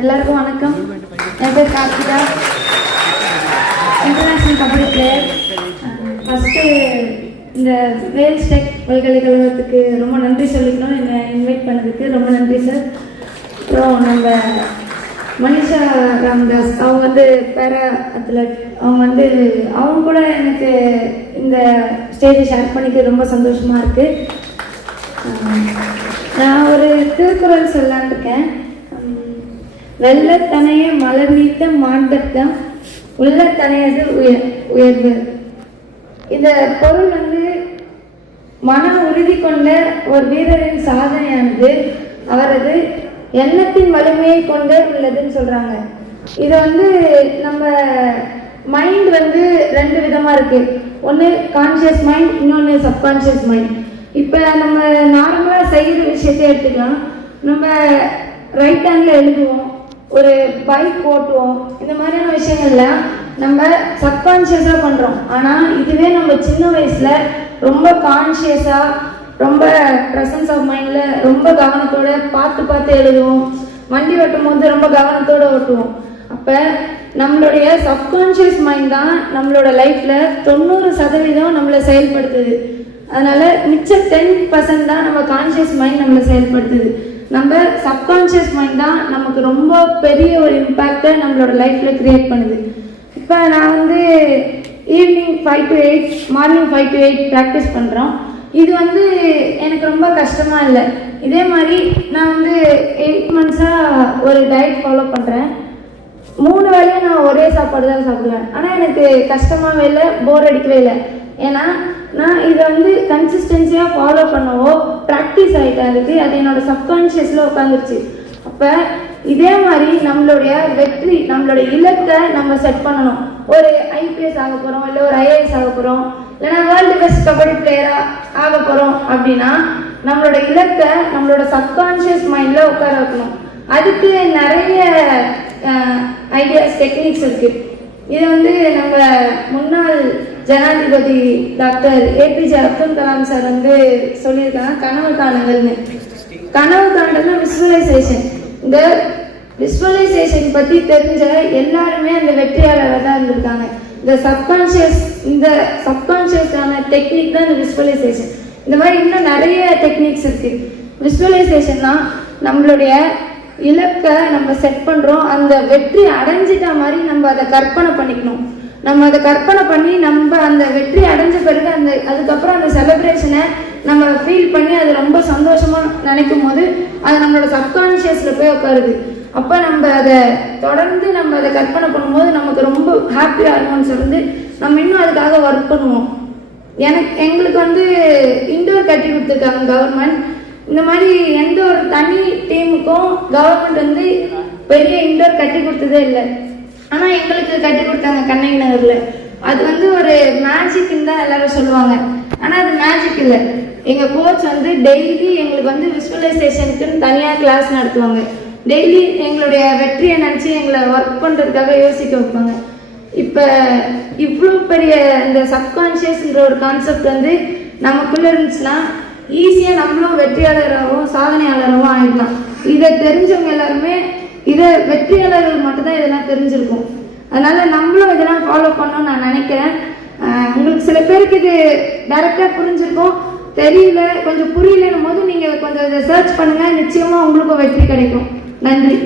எல்லாருக்கும் வணக்கம். என் பேர் Karthika, international kabaddi player. First இந்த வேல்ஸ் டெக் பல்கலைக்கழகத்துக்கு ரொம்ப நன்றி சொல்லிக்கணும். என்னை இன்வைட் பண்ணதுக்கு ரொம்ப நன்றி சார். அப்புறம் நம்ம மனிஷா ராம்தாஸ், அவங்க வந்து பேரா அத்லட். அவங்க கூட எனக்கு இந்த ஸ்டேஜை ஷேர் பண்ணிக்க ரொம்ப சந்தோஷமாக இருக்குது. நான் ஒரு திருக்குறள் சொல்லலான்னு இருக்கேன். வெள்ளத்தனைய மலர் நீத்த மாண்பத்தம் உள்ளத்தனையது உயர்வு. இந்த பொருள் வந்து மன உறுதி கொண்ட ஒரு வீரரின் சாதனையானது அவரது எண்ணத்தின் வலிமையை கொண்டே உள்ளதுன்னு சொல்றாங்க. இதை வந்து நம்ம மைண்ட் வந்து ரெண்டு விதமா இருக்கு. ஒன்று கான்சியஸ் மைண்ட், இன்னொன்று சப்கான்சியஸ் மைண்ட். இப்போ நம்ம நார்மலாக செய்கிற விஷயத்தை எடுத்துக்கலாம். நம்ம ரைட் ஹேண்டில் எழுதுவோம், ஒரு பைக் ஓட்டுவோம், இந்த மாதிரியான விஷயங்கள்லாம் நம்ம சப்கான்ஷியஸாக பண்ணுறோம். ஆனால் இதுவே நம்ம சின்ன வயசில் ரொம்ப கான்ஷியஸாக, ரொம்ப ப்ரெசன்ஸ் ஆஃப் மைண்டில் ரொம்ப கவனத்தோடு பார்த்து எழுதுவோம். வண்டி ஓட்டும் போது ரொம்ப கவனத்தோடு ஓட்டுவோம். அப்போ நம்மளுடைய சப்கான்ஷியஸ் மைண்ட் தான் நம்மளோட லைஃப்பில் 90% நம்மளை செயல்படுத்துது. அதனால் மிச்சம் 10% தான் நம்ம கான்ஷியஸ் மைண்ட் நம்மளை செயல்படுத்துது. நம்ம சப்கான்ஷியஸ் மைண்ட் தான் நமக்கு ரொம்ப பெரிய ஒரு இம்பேக்டை நம்மளோட லைஃப்பில் க்ரியேட் பண்ணுது. இப்போ நான் வந்து evening 5 to 8, morning 5 to 8 practice பண்ணுறோம். இது வந்து எனக்கு ரொம்ப கஷ்டமாக இல்லை. இதே மாதிரி நான் வந்து 8 months-ஆக ஒரு டயட் ஃபாலோ பண்ணுறேன். 3 வேளையும் நான் ஒரே சாப்பாடு தான் சாப்பிடுவேன். ஆனால் எனக்கு கஷ்டமாகவே இல்லை, போர் அடிக்கவே இல்லை. ஏன்னா நான் இதை வந்து கன்சிஸ்டன்சியாக ஃபாலோ பண்ணவோ ப்ராக்டிஸ் ஆகிட்டேன். அதுக்கு அது என்னோடய சப்கான்ஷியஸில் உட்காந்துருச்சு. அப்போ இதே மாதிரி நம்மளுடைய வெற்றி, நம்மளுடைய இலக்கை நம்ம செட் பண்ணணும். ஒரு IPS ஆக போகிறோம், இல்லை ஒரு IAS ஆக போகிறோம், இல்லைன்னா வேர்ல்டு பெஸ்ட் கபடி பிளேயராக ஆக போகிறோம் அப்படின்னா நம்மளோட இலக்கை நம்மளோட சப்கான்ஷியஸ் மைண்டில் உட்கார வைக்கணும். அதுக்கு நிறைய ஐடியாஸ், டெக்னிக்ஸ் இருக்குது. இது வந்து நம்ம முன்னாள் ஜனாதிபதி doctor APJ Abdul Kalam sir வந்து சொல்லியிருக்காங்க, கனவு காணுங்கள்னு. கனவு காணுன்னா விஸ்வலைசேஷன். இந்த விஸ்வலைசேஷன் பற்றி தெரிஞ்ச எல்லாருமே அந்த வெற்றியாளராக தான் இருந்திருக்காங்க. இந்த சப்கான்ஷியஸான டெக்னிக் தான் இந்த விஸ்வலைசேஷன். இந்த மாதிரி இன்னும் நிறைய டெக்னிக்ஸ் இருக்குது. விஸ்வலைசேஷன்னா நம்மளுடைய இலக்கை நம்ம செட் பண்ணுறோம், அந்த வெற்றி அடைஞ்சிட்ட மாதிரி நம்ம அதை கற்பனை பண்ணிக்கணும். நம்ம அதை கற்பனை பண்ணி நம்ம அந்த வெற்றி அடைஞ்ச பிறகு அதுக்கப்புறம் அந்த செலிப்ரேஷனை நம்ம ஃபீல் பண்ணி அது ரொம்ப சந்தோஷமாக நினைக்கும் போது அது நம்மளோட சப்கான்ஷியஸில் போய் உட்காருது. அப்போ நம்ம அதை தொடர்ந்து நம்ம அதை கற்பனை பண்ணும்போது நமக்கு ரொம்ப ஹாப்பியாக இருக்கும்னு சொல்லி நம்ம இன்னும் அதுக்காக ஒர்க் பண்ணுவோம். எங்களுக்கு வந்து இண்டோர் கட்டி கொடுத்துருக்காங்க கவர்மெண்ட். இந்த மாதிரி எந்த ஒரு தனி டீமுக்கும் கவர்மெண்ட் வந்து பெரிய இண்டோர் கட்டி கொடுத்ததே இல்லை. ஆனால் எங்களுக்கு கட்டி கொடுத்தாங்க கண்ணகி நகரில். அது வந்து ஒரு மேஜிக்னு தான் எல்லாரும் சொல்லுவாங்க. ஆனால் அது மேஜிக் இல்லை. எங்கள் கோச் வந்து டெய்லி எங்களுக்கு வந்து விஸ்வலைசேஷனுக்குன்னு தனியாக கிளாஸ் நடத்துவாங்க. டெய்லி எங்களுடைய வெற்றியை நினச்சி எங்களை ஒர்க் பண்ணுறதுக்காக யோசிக்க வைப்பாங்க. இப்போ இவ்வளோ பெரிய இந்த சப்கான்ஷியஸ்ன்ற ஒரு கான்செப்ட் வந்து நமக்குள்ளே இருந்துச்சுன்னா ஈஸியாக நம்மளும் வெற்றியாளராகவும் சாதனையாளராகவும் ஆகிடலாம். இதை தெரிஞ்சவங்க எல்லாருமே, இதை வெற்றியாளர்கள் மட்டும்தான் இதெல்லாம் தெரிஞ்சிருக்கும். அதனால் நம்மளும் இதெல்லாம் ஃபாலோ பண்ணணும்னு நான் நினைக்கிறேன். உங்களுக்கு சில பேருக்கு இது டைரெக்டாக புரிஞ்சிருக்கும், தெரியல, கொஞ்சம் புரியலன்னும் போது நீங்கள் கொஞ்சம் இதை சர்ச் பண்ணுங்கள். நிச்சயமாக உங்களுக்கும் வெற்றி கிடைக்கும். நன்றி.